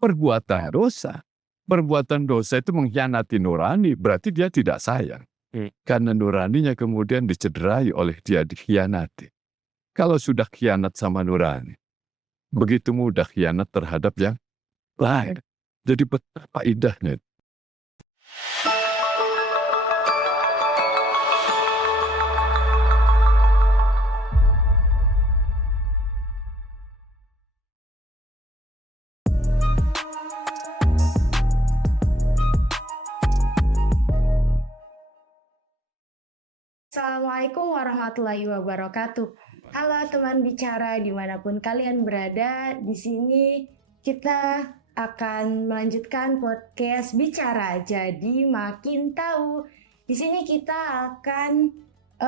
perbuatan dosa. Perbuatan dosa itu mengkhianati nurani, berarti dia tidak sayang. Karena nuraninya kemudian dicederai oleh dia, dikhianati. Kalau sudah khianat sama nurani, begitu mudah khianat terhadap yang lain. Jadi betapa indahnya. Assalamualaikum warahmatullahi wabarakatuh. Halo teman bicara dimanapun kalian berada. Di sini kita akan melanjutkan podcast bicara. Jadi makin tahu. Di sini kita akan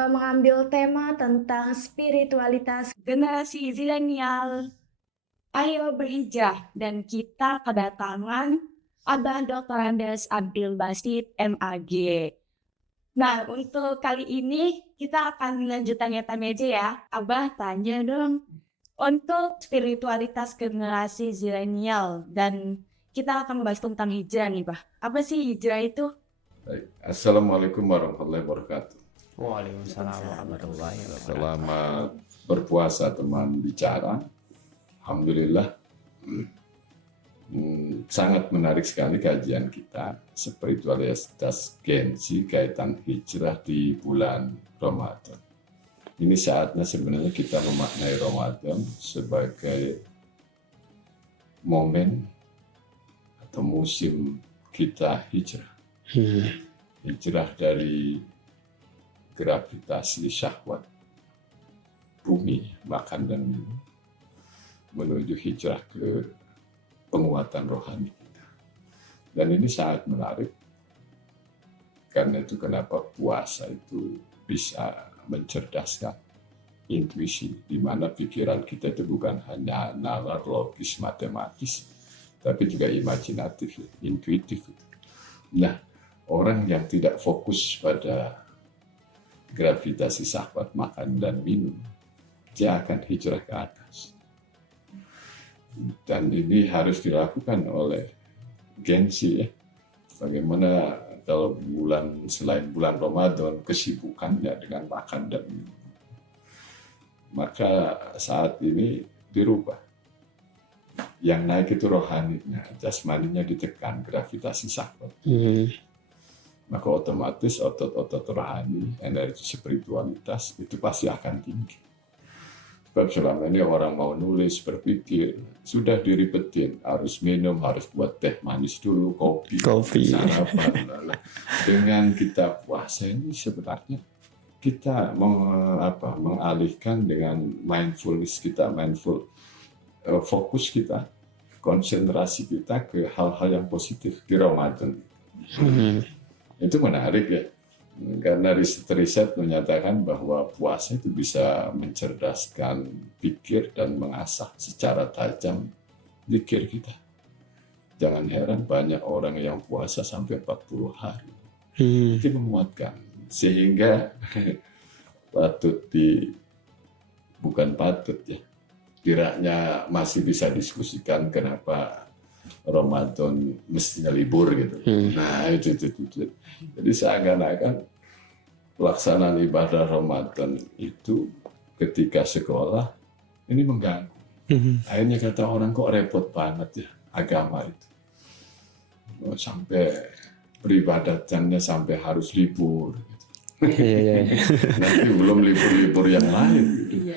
mengambil tema tentang spiritualitas generasi zilenial. Ayo berhijrah, dan kita kedatangan Abah Dr. Andes Abdul Basit MAG. Nah, untuk kali ini kita akan lanjut tanya-tanya aja ya. Abah, tanya dong. Untuk spiritualitas generasi zilenial, dan kita akan membahas tentang hijrah nih, Bah. Apa sih hijrah itu? Baik. Assalamualaikum warahmatullahi wabarakatuh. Waalaikumsalam warahmatullahi wabarakatuh. Selamat berpuasa teman bicara. Alhamdulillah. Sangat menarik sekali kajian kita spiritualitas gensi kaitan hijrah di bulan Ramadan. Ini saatnya sebenarnya kita memaknai Ramadan sebagai momen atau musim kita hijrah. Hijrah dari gravitasi syahwat bumi, makan dan minum, menuju hijrah ke penguatan rohani kita. Dan ini sangat menarik, karena itu kenapa puasa itu bisa mencerdaskan intuisi, di mana pikiran kita itu bukan hanya nalar logis matematis, tapi juga imajinatif, intuitif. Nah, orang yang tidak fokus pada gravitasi syahwat makan dan minum, dia akan hijrah ke atas. Dan ini harus dilakukan oleh gensi ya. Bagaimana kalau selain bulan Ramadan kesibukannya dengan makan dan minum. Maka saat ini dirubah. Yang naik itu rohaninya, jasmaninya ditekan, gravitasi syahwat. Maka otomatis otot-otot rohani, energi spiritualitas itu pasti akan tinggi. Sebab selama ini orang mau nulis, berpikir, sudah diribetin, harus minum, harus buat teh manis dulu, kopi. Sarapan. Dengan kita puasa ini sebenarnya kita mengalihkan dengan mindfulness kita, fokus kita, konsentrasi kita ke hal-hal yang positif di Ramadan. Itu menarik ya. Karena riset menyatakan bahwa puasa itu bisa mencerdaskan pikir dan mengasah secara tajam pikir kita. Jangan heran banyak orang yang puasa sampai 40 hari. Itu menguatkan. Sehingga bukan patut ya. Kiranya masih bisa diskusikan kenapa Ramadan mestinya libur gitu. Nah itu. Jadi seakan-akan pelaksanaan ibadah Ramadan itu ketika sekolah ini mengganggu. Akhirnya kata orang, kok repot banget ya agama itu. Sampai peribadatannya sampai harus libur. Gitu. Nanti belum libur-libur yang lain. Gitu.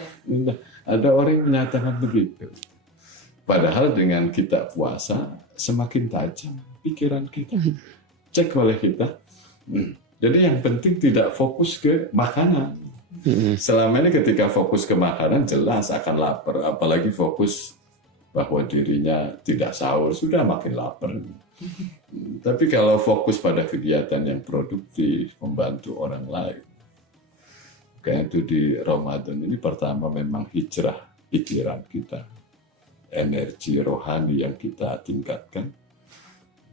Ada orang yang menyatakan begitu. Padahal dengan kita puasa semakin tajam pikiran kita. Cek oleh kita. Jadi yang penting tidak fokus ke makanan. Selama ini ketika fokus ke makanan jelas akan lapar. Apalagi fokus bahwa dirinya tidak sahur, sudah makin lapar. Tapi kalau fokus pada kegiatan yang produktif, membantu orang lain. Kayak itu di Ramadan ini pertama memang hijrah pikiran kita. Energi rohani yang kita tingkatkan.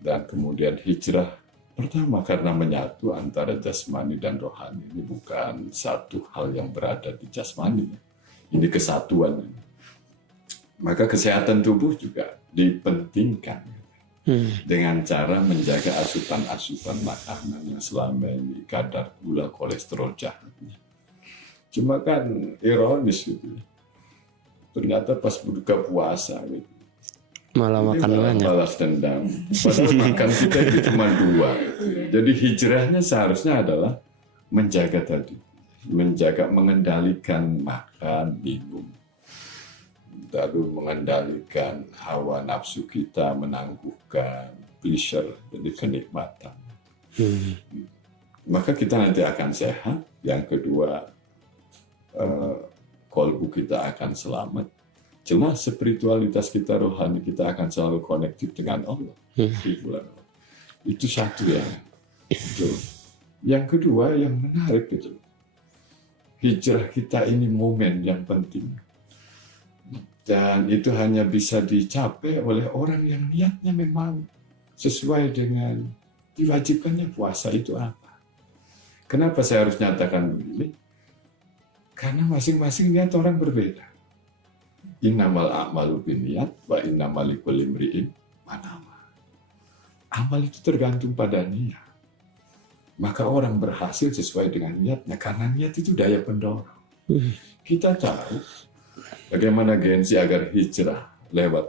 Dan kemudian hijrah pertama karena menyatu antara jasmani dan rohani. Ini bukan satu hal yang berada di jasmani. Ini kesatuan. Maka kesehatan tubuh juga dipentingkan dengan cara menjaga asupan-asupan makanan yang selama ini kadar gula kolesterol jahatnya. Cuma kan ironis gitu ya. Ternyata pas berbuka puasa gitu, Malah makan banyak. balas dendam. Padahal makan kita itu cuma 2 gitu. Jadi hijrahnya seharusnya adalah menjaga tadi, mengendalikan makan, minum, lalu mengendalikan hawa nafsu kita, menangguhkan pleasure, jadi kenikmatan. Maka kita nanti akan sehat. Yang kedua, kolbu kita akan selamat. Jelas spiritualitas kita, rohani kita akan selalu konektif dengan Allah di bulan Allah. Itu satu ya. Itu. Yang kedua yang menarik itu, hijrah kita ini momen yang penting. Dan itu hanya bisa dicapai oleh orang yang niatnya memang sesuai dengan diwajibkannya puasa itu apa. Kenapa saya harus nyatakan begini? Karena masing-masing niat orang berbeda. Innamal a'malu binniyat wa innamal likulli imri'in ma nawa. Amal itu tergantung pada niat. Maka orang berhasil sesuai dengan niatnya, karena niat itu daya pendorong. Kita tahu bagaimana gengsi agar hijrah lewat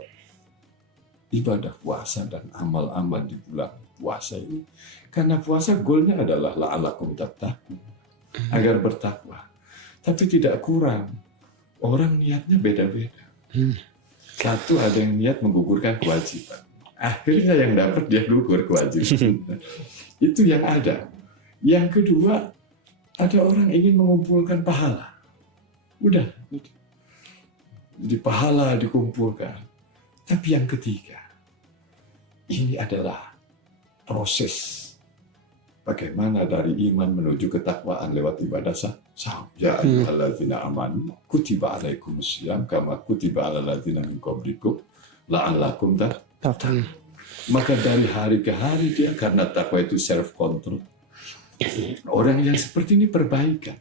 ibadah puasa dan amal-amal di bulan puasa ini. Karena puasa goalnya adalah la'allakum tattaqun, agar bertakwa. Tapi tidak kurang, orang niatnya beda-beda. Satu ada yang niat menggugurkan kewajiban. Akhirnya yang dapat dia gugur kewajiban. Itu yang ada. Yang kedua, ada orang ingin mengumpulkan pahala. Udah. Jadi pahala dikumpulkan. Tapi yang ketiga, ini adalah proses bagaimana dari iman menuju ketakwaan lewat ibadah sahur. Ya ayyuhalladzina amanu kutiba alaikumussyam kama kutiba alal ladzina min qablikum la'allakum tattaqun. Maka dari hari ke hari dia, karena takwa itu self control. Orang yang seperti ini perbaikan.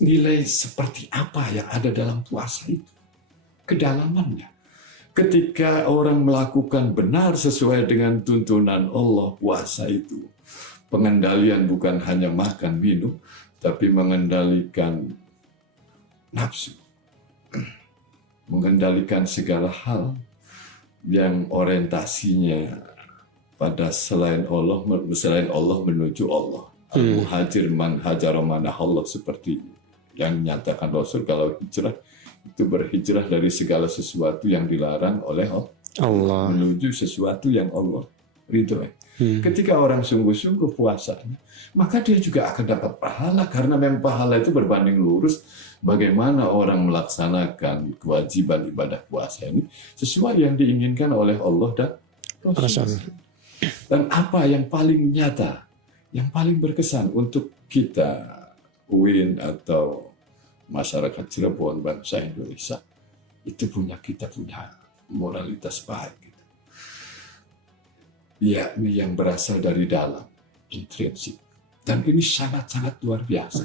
Nilai seperti apa yang ada dalam puasa itu? Kedalamannya. Ketika orang melakukan benar sesuai dengan tuntunan Allah, puasa itu pengendalian bukan hanya makan minum, tapi mengendalikan nafsu, mengendalikan segala hal yang orientasinya pada selain Allah menuju Allah. Al-muhajir man hajara manah Allah, seperti yang nyatakan Rasul, kalau hijrah itu berhijrah dari segala sesuatu yang dilarang oleh Allah menuju sesuatu yang Allah ridhoi. Ketika orang sungguh-sungguh puasanya, maka dia juga akan dapat pahala, karena memang pahala itu berbanding lurus bagaimana orang melaksanakan kewajiban ibadah puasa ini sesuai yang diinginkan oleh Allah dan Rasul. Dan apa yang paling nyata, yang paling berkesan untuk kita UIN atau masyarakat Cirebon, bangsa Indonesia, itu kita punya moralitas baik. Yakni yang berasal dari dalam, intrinsik. Dan ini sangat-sangat luar biasa.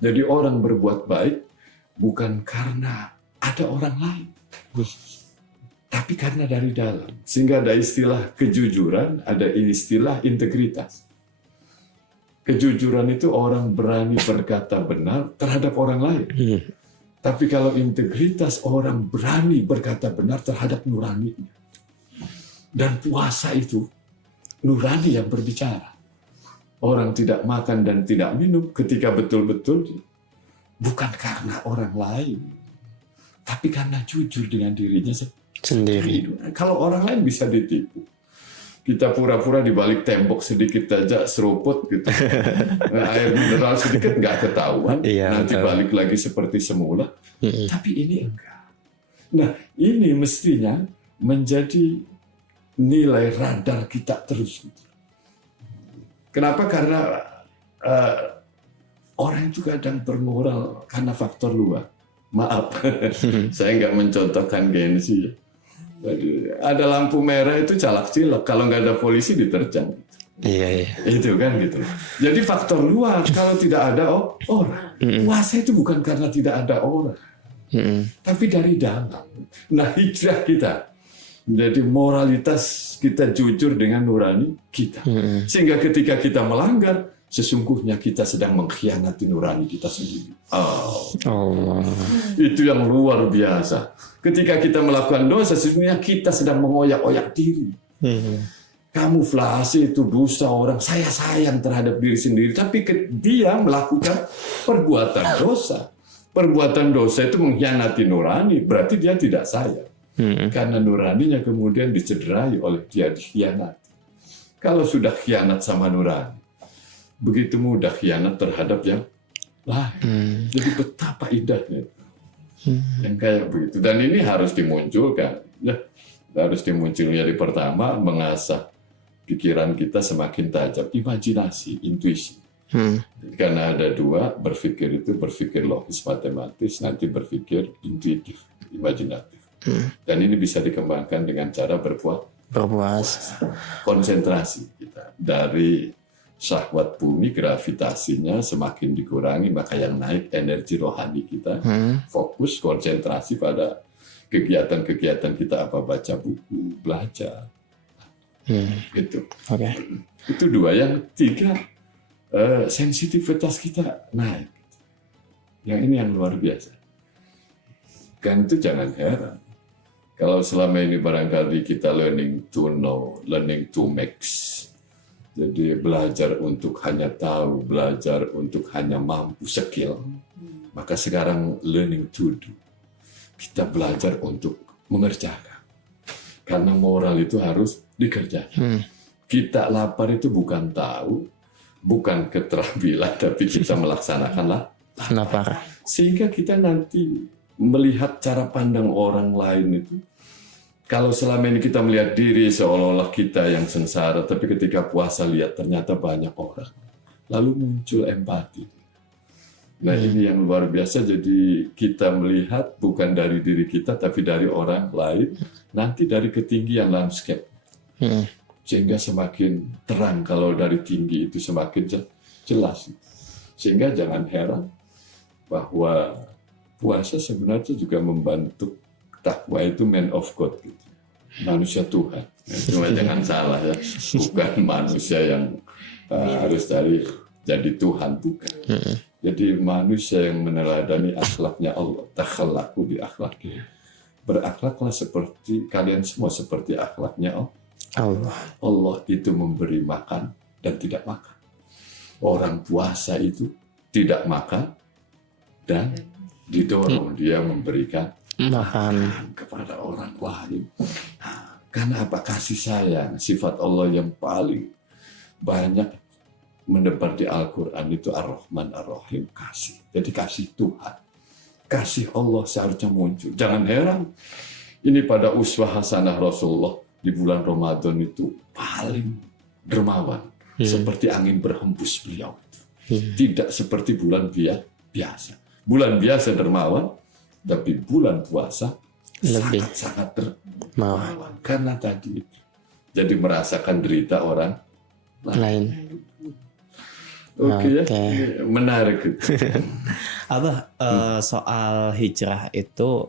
Jadi orang berbuat baik bukan karena ada orang lain, tapi karena dari dalam. Sehingga ada istilah kejujuran, ada istilah integritas. Kejujuran itu orang berani berkata benar terhadap orang lain. Tapi kalau integritas, orang berani berkata benar terhadap nuraninya. Dan puasa itu nurani yang berbicara. Orang tidak makan dan tidak minum ketika betul-betul bukan karena orang lain, tapi karena jujur dengan dirinya sendiri. Kalau orang lain bisa ditipu. Kita pura-pura di balik tembok sedikit aja seruput gitu. Air mineral sedikit nggak ketahuan. Nanti balik lagi seperti semula. Tapi ini enggak. Nah, ini mestinya menjadi nilai radar kita terus. Kenapa? Karena orang itu kadang bermoral karena faktor luar. Maaf, saya nggak mencontohkan gengsi. Ada lampu merah itu calak-cilok, kalau nggak ada polisi diterjang. Iya. Itu kan gitu. Jadi faktor luar, kalau tidak ada orang. Puasa itu bukan karena tidak ada orang, tapi dari dalam. Nah, hijrah kita Jadi moralitas kita jujur dengan nurani kita. Sehingga ketika kita melanggar, sesungguhnya kita sedang mengkhianati nurani kita sendiri. Allah. Itu yang luar biasa. Ketika kita melakukan dosa, sesungguhnya kita sedang mengoyak-oyak diri. Kamuflase itu dosa orang. Saya sayang terhadap diri sendiri. Tapi dia melakukan perbuatan dosa. Perbuatan dosa itu mengkhianati nurani. Berarti dia tidak sayang. Karena nuraninya kemudian dicederai oleh dia dikhianati. Kalau sudah khianat sama nurani, begitu mudah khianat terhadap yang lain. Jadi betapa indahnya yang kayak begitu. Dan ini harus dimunculkan. Ya, harus dimunculkan dari pertama, mengasah pikiran kita semakin tajam. Imajinasi, intuisi. Karena ada dua, berpikir itu berpikir logis matematis, nanti berpikir intuitif, imajinatif. Dan ini bisa dikembangkan dengan cara berpuasa. Konsentrasi kita dari syahwat bumi, gravitasinya semakin dikurangi, maka yang naik energi rohani kita. Fokus, konsentrasi pada kegiatan-kegiatan kita, apa baca buku, belajar. Gitu. Itu dua. Yang tiga, sensitivitas kita naik. Yang ini yang luar biasa. Kan itu jangan heran. Kalau selama ini barangkali kita learning to know, learning to mix. Jadi belajar untuk hanya tahu, belajar untuk hanya mampu, skill. Maka sekarang learning to do. Kita belajar untuk mengerjakan. Karena moral itu harus dikerjakan. Kita lapar itu bukan tahu, bukan keterampilan, tapi kita melaksanakanlah Lapar. Sehingga kita nanti melihat cara pandang orang lain itu. Kalau selama ini kita melihat diri seolah-olah kita yang sengsara, tapi ketika puasa lihat ternyata banyak orang. Lalu muncul empati. Nah ini yang luar biasa, jadi kita melihat bukan dari diri kita, tapi dari orang lain, nanti dari ketinggian landscape. Sehingga semakin terang kalau dari tinggi itu semakin jelas. Sehingga jangan heran bahwa puasa sebenarnya juga membantu takwa itu man of God, gitu. Manusia Tuhan. Cuma jangan salah ya, bukan manusia yang harus jadi Tuhan, bukan. Jadi manusia yang meneladani akhlaknya Allah, takhallaku bi akhlaki. Berakhlaklah seperti kalian semua, seperti akhlaknya Allah. Allah itu memberi makan dan tidak makan. Orang puasa itu tidak makan dan didorong dia memberikan makan kepada orang lain. Nah, karena apa? Kasih sayang, sifat Allah yang paling banyak mendebar di Al-Quran itu Ar-Rahman Ar-Rahim, kasih. Jadi kasih Tuhan, kasih Allah seharusnya muncul. Jangan heran, ini pada uswah hasanah Rasulullah di bulan Ramadan itu paling dermawan, seperti angin berhembus beliau. Tidak seperti bulan biasa. Bulan biasa dermawan, tapi bulan puasa lebih sangat dermawan. Karena tadi jadi merasakan derita orang lain. Oke. Ya, menarik. Apa soal hijrah itu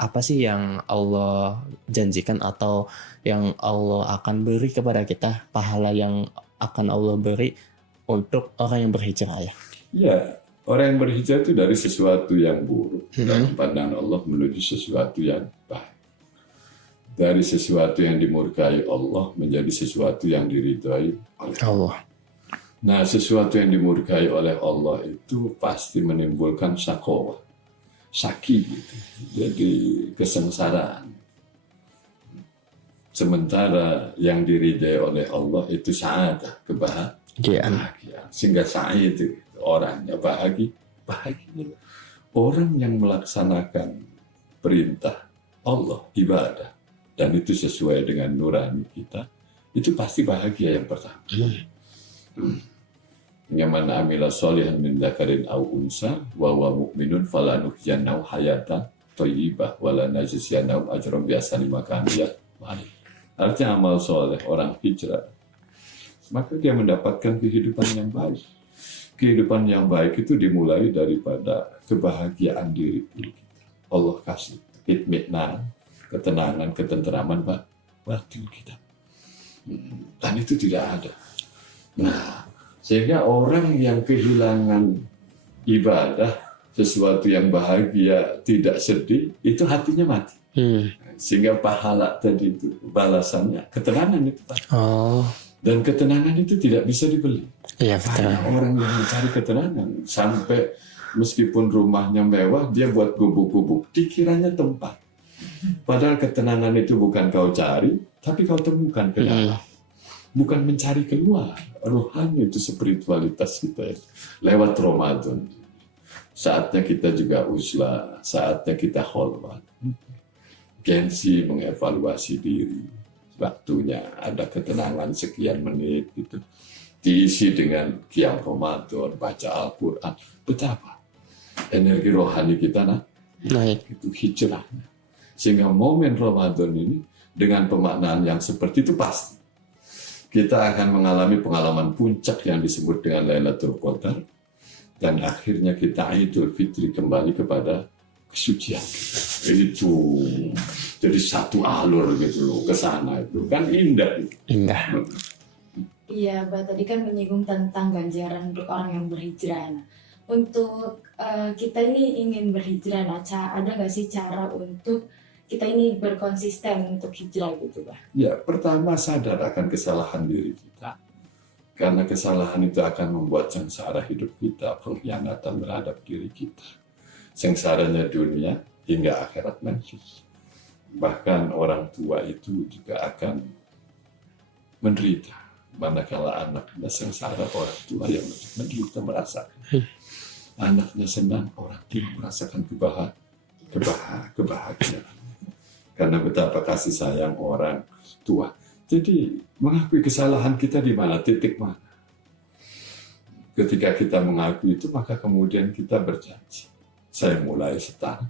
apa sih yang Allah janjikan atau yang Allah akan beri kepada kita, pahala yang akan Allah beri untuk orang yang berhijrah ya? Ya, orang yang berhijrah itu dari sesuatu yang buruk dalam pandangan Allah menuju sesuatu yang baik. Dari sesuatu yang dimurkai Allah menjadi sesuatu yang diridhai oleh Allah. Nah, sesuatu yang dimurkai oleh Allah itu pasti menimbulkan syakwa, syaki gitu. Jadi kesengsaraan. Sementara yang diridhai oleh Allah itu sa'adah, kebahagiaan. Sehingga sa'id itu orangnya bahagia. Orang yang melaksanakan perintah Allah, ibadah, dan itu sesuai dengan nurani kita, itu pasti bahagia yang pertama. Man amila sholihan min dzakarin aw unsa wa huwa mu'minun falanuhyiyannahu hayatan thayyibah wa lanajziyannahu ajran bi ahsani ma kanu ya'malun. Artinya amal soleh orang hijrah, maka dia mendapatkan kehidupan yang baik. Kehidupan yang baik itu dimulai daripada kebahagiaan diri kita. Allah kasih itminan, ketenangan, ketenteraman batin kita. Dan itu tidak ada. Nah, sehingga orang yang kehilangan ibadah, sesuatu yang bahagia, tidak sedih, itu hatinya mati. Sehingga pahala tadi itu balasannya ketenangan itu, Pak. Oh, Dan ketenangan itu tidak bisa dibeli. iya betul. Banyak orang yang mencari ketenangan sampai meskipun rumahnya mewah, dia buat gubuk-gubuk, dikiranya tempat. Padahal ketenangan itu bukan kau cari, tapi kau temukan ke dalam. Bukan mencari keluar. Rohani itu spiritualitas kita ya. Lewat Ramadan. Saatnya kita juga uzlah, saatnya kita kholwat. Gengsi mengevaluasi diri. Waktunya ada ketenangan sekian menit gitu. Diisi dengan qiyam Ramadan, baca Al-Quran. Betapa energi rohani kita Naik. itu hijrahnya. Sehingga momen Ramadan ini dengan pemaknaan yang seperti itu pasti kita akan mengalami pengalaman puncak yang disebut dengan Lailatul Qadar, dan akhirnya kita Idul Fitri kembali kepada kesucian kita. Itu jadi satu alur gitu loh ke sana, itu kan indah. Indah. Iya, Mbak, tadi kan menyinggung tentang ganjaran untuk orang yang berhijrah. Nah, untuk kita ini ingin berhijrah, nah, ada nggak sih cara untuk kita ini berkonsisten untuk hijrah gitu, Pak? Ya, pertama sadar akan kesalahan diri kita. Karena kesalahan itu akan membuat sengsara hidup kita, pengkhianatan terhadap diri kita. Sengsaranya dunia hingga akhirat nanti. Bahkan orang tua itu juga akan menderita. Manakala anaknya sengsara, orang tua yang menderita merasakan. Anaknya senang, orang tua merasakan kebahagiaan. Karena betapa kasih sayang orang tua. Jadi mengakui kesalahan kita di mana, titik mana. Ketika kita mengakui itu, maka kemudian kita berjanji. Saya mulai start.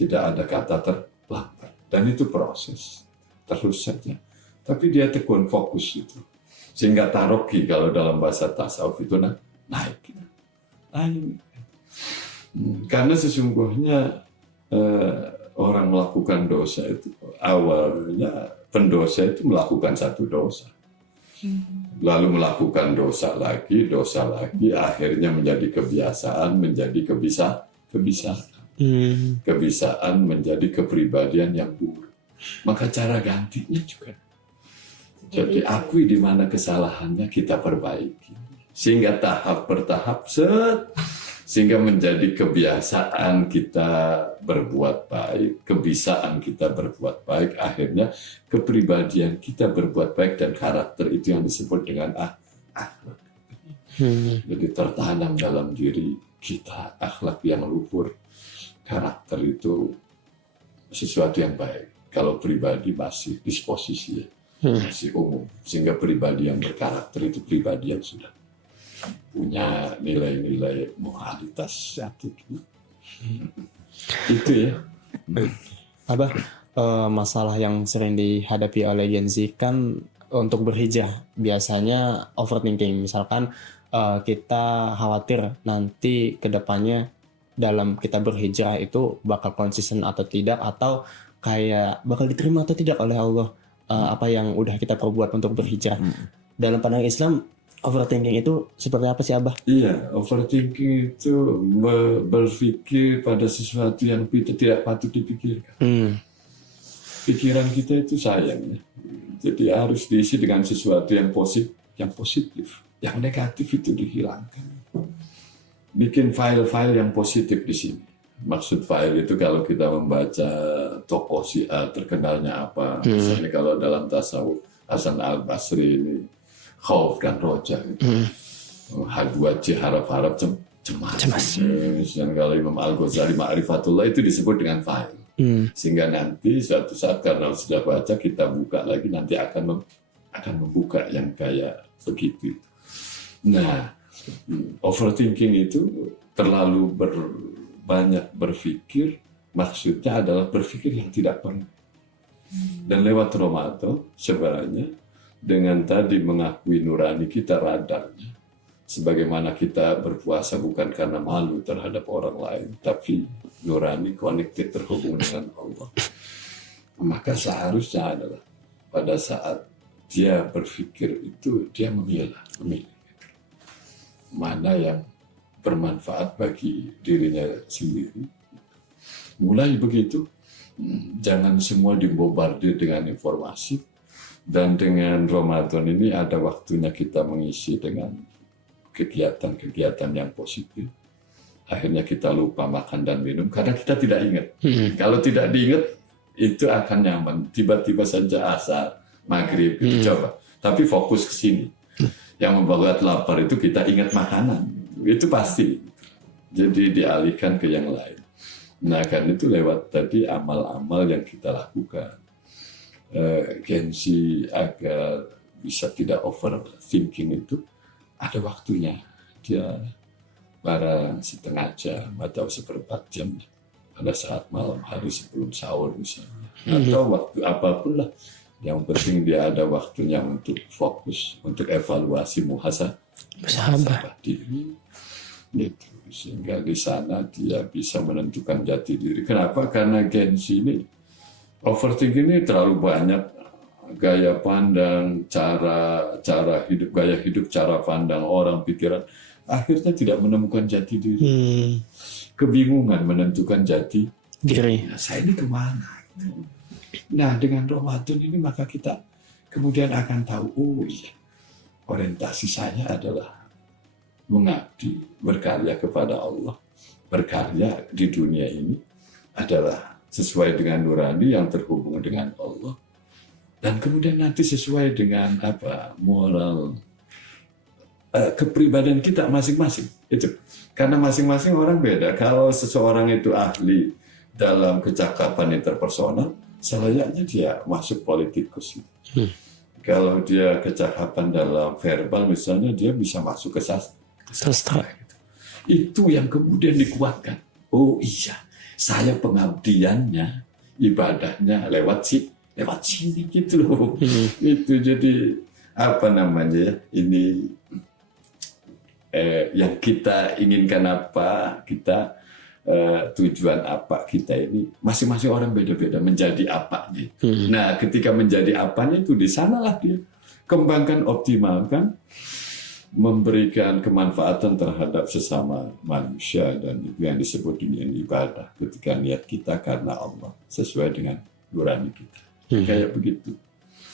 Tidak ada kata terlambat. Dan itu proses. Terus saja. Tapi dia tekun fokus itu. Sehingga taroki kalau dalam bahasa tasawuf itu naik. Karena sesungguhnya orang melakukan dosa itu awalnya pendosa itu melakukan satu dosa, lalu melakukan dosa lagi, akhirnya menjadi kebiasaan, menjadi kebiasaan menjadi kepribadian yang buruk. Maka cara gantinya juga jadi akui di mana kesalahannya, kita perbaiki sehingga tahap per tahap sehingga menjadi kebiasaan kita berbuat baik, kebiasaan kita berbuat baik, akhirnya kepribadian kita berbuat baik, dan karakter itu yang disebut dengan akhlak. Jadi tertanam dalam diri kita akhlak yang luhur. Karakter itu sesuatu yang baik. Kalau pribadi masih disposisi, masih umum. Sehingga pribadi yang berkarakter itu pribadi yang sudah punya nilai-nilai moralitas itu ya. Abah, masalah yang sering dihadapi oleh Gen Z kan untuk berhijrah biasanya overthinking. Misalkan kita khawatir nanti kedepannya dalam kita berhijrah itu bakal konsisten atau tidak, atau kayak bakal diterima atau tidak oleh Allah apa yang udah kita perbuat untuk berhijrah. Dalam pandangan Islam, overthinking itu seperti apa sih, Abah? Iya, overthinking itu berpikir pada sesuatu yang tidak patut dipikirkan. Pikiran kita itu sayang, ya. Jadi harus diisi dengan sesuatu yang positif. Yang negatif itu dihilangkan. Bikin file-file yang positif di sini. Maksud file itu kalau kita membaca tokoh Syiah terkenalnya apa, misalnya kalau dalam tasawuf Hasan al-Basri ini khauf dan roja gitu. Hadwaji harap-harap cemas. Dan kalau Imam Al-Ghazali Ma'rifatullah itu disebut dengan file. Sehingga nanti suatu saat karena sudah baca, kita buka lagi, nanti akan membuka yang kayak begitu. Nah, overthinking itu terlalu banyak berpikir, maksudnya adalah berpikir yang tidak perlu. Dan lewat Ramadan sebenarnya dengan tadi mengakui nurani kita, radarnya, sebagaimana kita berpuasa bukan karena malu terhadap orang lain, tapi nurani connected, terhubung dengan Allah. Maka seharusnya adalah pada saat dia berpikir itu dia memilih mana yang bermanfaat bagi dirinya sendiri. Mulai begitu, jangan semua dibombardir dengan informasi, dan dengan Ramadan ini ada waktunya kita mengisi dengan kegiatan-kegiatan yang positif. Akhirnya kita lupa makan dan minum karena kita tidak ingat. Kalau tidak diingat, itu akan nyaman. Tiba-tiba saja asar, maghrib, itu coba. Tapi fokus ke sini. Yang membuat lapar itu kita ingat makanan. Itu pasti. Jadi dialihkan ke yang lain. Nah, kan itu lewat tadi amal-amal yang kita lakukan. Gengsi agar bisa tidak overthinking itu ada waktunya. Dia barang setengah jam atau seperempat jam pada saat malam hari sebelum sahur misalnya. Atau waktu apapun lah. Yang penting dia ada waktunya untuk fokus, untuk evaluasi muhasabah diri. Gitu. Sehingga di sana dia bisa menentukan jati diri. Kenapa? Karena gengsi ini, overthinking ini terlalu banyak gaya pandang, cara hidup, gaya hidup, cara pandang orang, pikiran. Akhirnya tidak menemukan jati diri. Kebingungan menentukan jati Diri. Nah, saya ini kemana? Nah, dengan Ramadan ini maka kita kemudian akan tahu, oh iya, orientasi saya adalah mengabdi, berkarya kepada Allah. Berkarya di dunia ini adalah sesuai dengan nurani yang terhubung dengan Allah. Dan kemudian nanti sesuai dengan moral kepribadian kita masing-masing. Itu. Karena masing-masing orang beda. Kalau seseorang itu ahli dalam kecakapan interpersonal, selayaknya dia masuk politikus. Kalau dia kecakapan dalam verbal misalnya, dia bisa masuk ke sastra. Itu yang kemudian dikuatkan. Oh iya, saya pengabdiannya, ibadahnya lewat sini gitu loh. Itu jadi ini yang kita inginkan apa, kita tujuan apa kita ini, masing-masing orang beda-beda menjadi apanya. Nah, ketika menjadi apanya itu di sanalah dia kembangkan, optimalkan, memberikan kemanfaatan terhadap sesama manusia, dan itu yang disebut dunia ibadah. Ketika niat kita karena Allah sesuai dengan nurani kita, kayak begitu.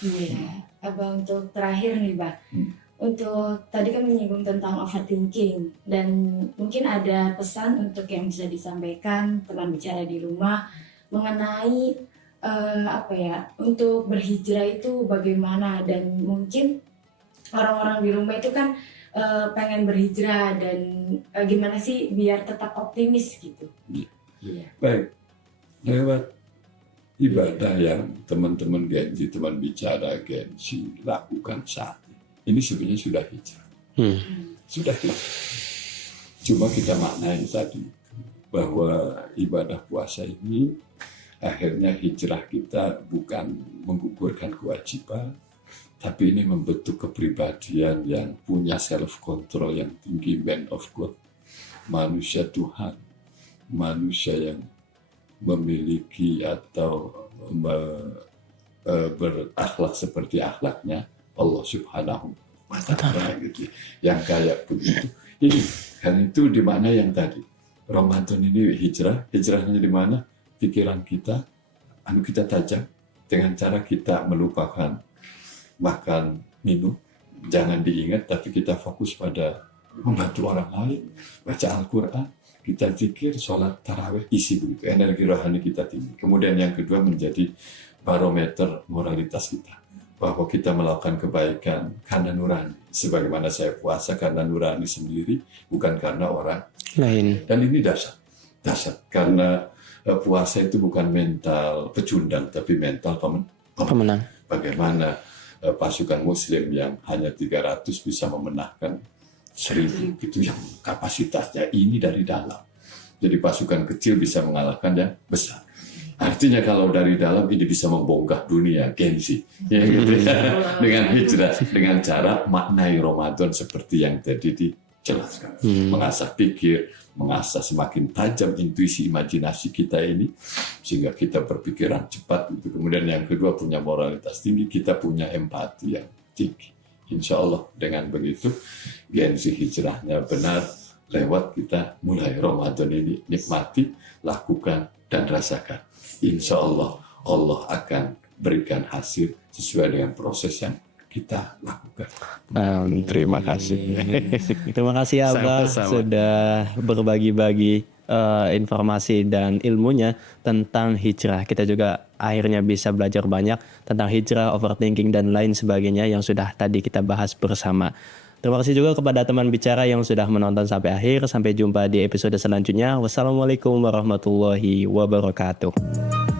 Iya, Abang, untuk terakhir nih, Bang. Untuk tadi kan menyinggung tentang overthinking, dan mungkin ada pesan untuk yang bisa disampaikan teman bicara di rumah mengenai untuk berhijrah itu bagaimana, dan mungkin orang-orang di rumah itu kan pengen berhijrah, dan gimana sih biar tetap optimis gitu. Baik, lewat ibadah yang teman-teman Genji, teman bicara Genji lakukan saat ini sebenarnya sudah hijrah. Sudah hijrah. Cuma kita maknai tadi bahwa ibadah puasa ini akhirnya hijrah kita bukan menggugurkan kewajiban, tapi ini membentuk kepribadian yang punya self control yang tinggi, man of God, manusia Tuhan, manusia yang memiliki atau berakhlak seperti akhlaknya Allah Subhanahu wa Ta'ala, gitu. Yang kayak begitu. Ini kan itu di mana yang tadi Ramadan ini hijrahnya di mana? Pikiran kita, kita tajam dengan cara kita melupakan makan, minum, jangan diingat, tapi kita fokus pada membantu orang lain, baca Al-Quran, kita zikir, sholat, tarawih, isi begitu, energi rohani kita tinggi. Kemudian yang kedua menjadi barometer moralitas kita, bahwa kita melakukan kebaikan karena nurani, sebagaimana saya puasa karena nurani sendiri, bukan karena orang lain. Dan ini dasar, karena puasa itu bukan mental pecundang, tapi mental pemenang. Bagaimana pasukan Muslim yang hanya 300 bisa memenangkan 1000, itu yang kapasitasnya ini dari dalam. Jadi pasukan kecil bisa mengalahkan yang besar. Artinya kalau dari dalam ini bisa membongkar dunia, gengsi, ya, gitu ya. Dengan hijrah, dengan cara maknai Ramadan seperti yang tadi dijelaskan, mengasah pikir, mengasah semakin tajam intuisi imajinasi kita ini sehingga kita berpikiran cepat itu. Kemudian yang kedua punya moralitas tinggi, kita punya empati yang tinggi. Insya Allah dengan begitu gengsi hijrahnya benar lewat, kita mulai Ramadan ini nikmati, lakukan dan rasakan. Insya Allah Allah akan berikan hasil sesuai dengan proses yang kita lakukan. Terima kasih. Terima kasih Abah sudah berbagi-bagi informasi dan ilmunya tentang hijrah. Kita juga akhirnya bisa belajar banyak tentang hijrah, overthinking dan lain sebagainya yang sudah tadi kita bahas bersama. Terima kasih juga kepada teman bicara yang sudah menonton sampai akhir. Sampai jumpa di episode selanjutnya. Wassalamualaikum warahmatullahi wabarakatuh.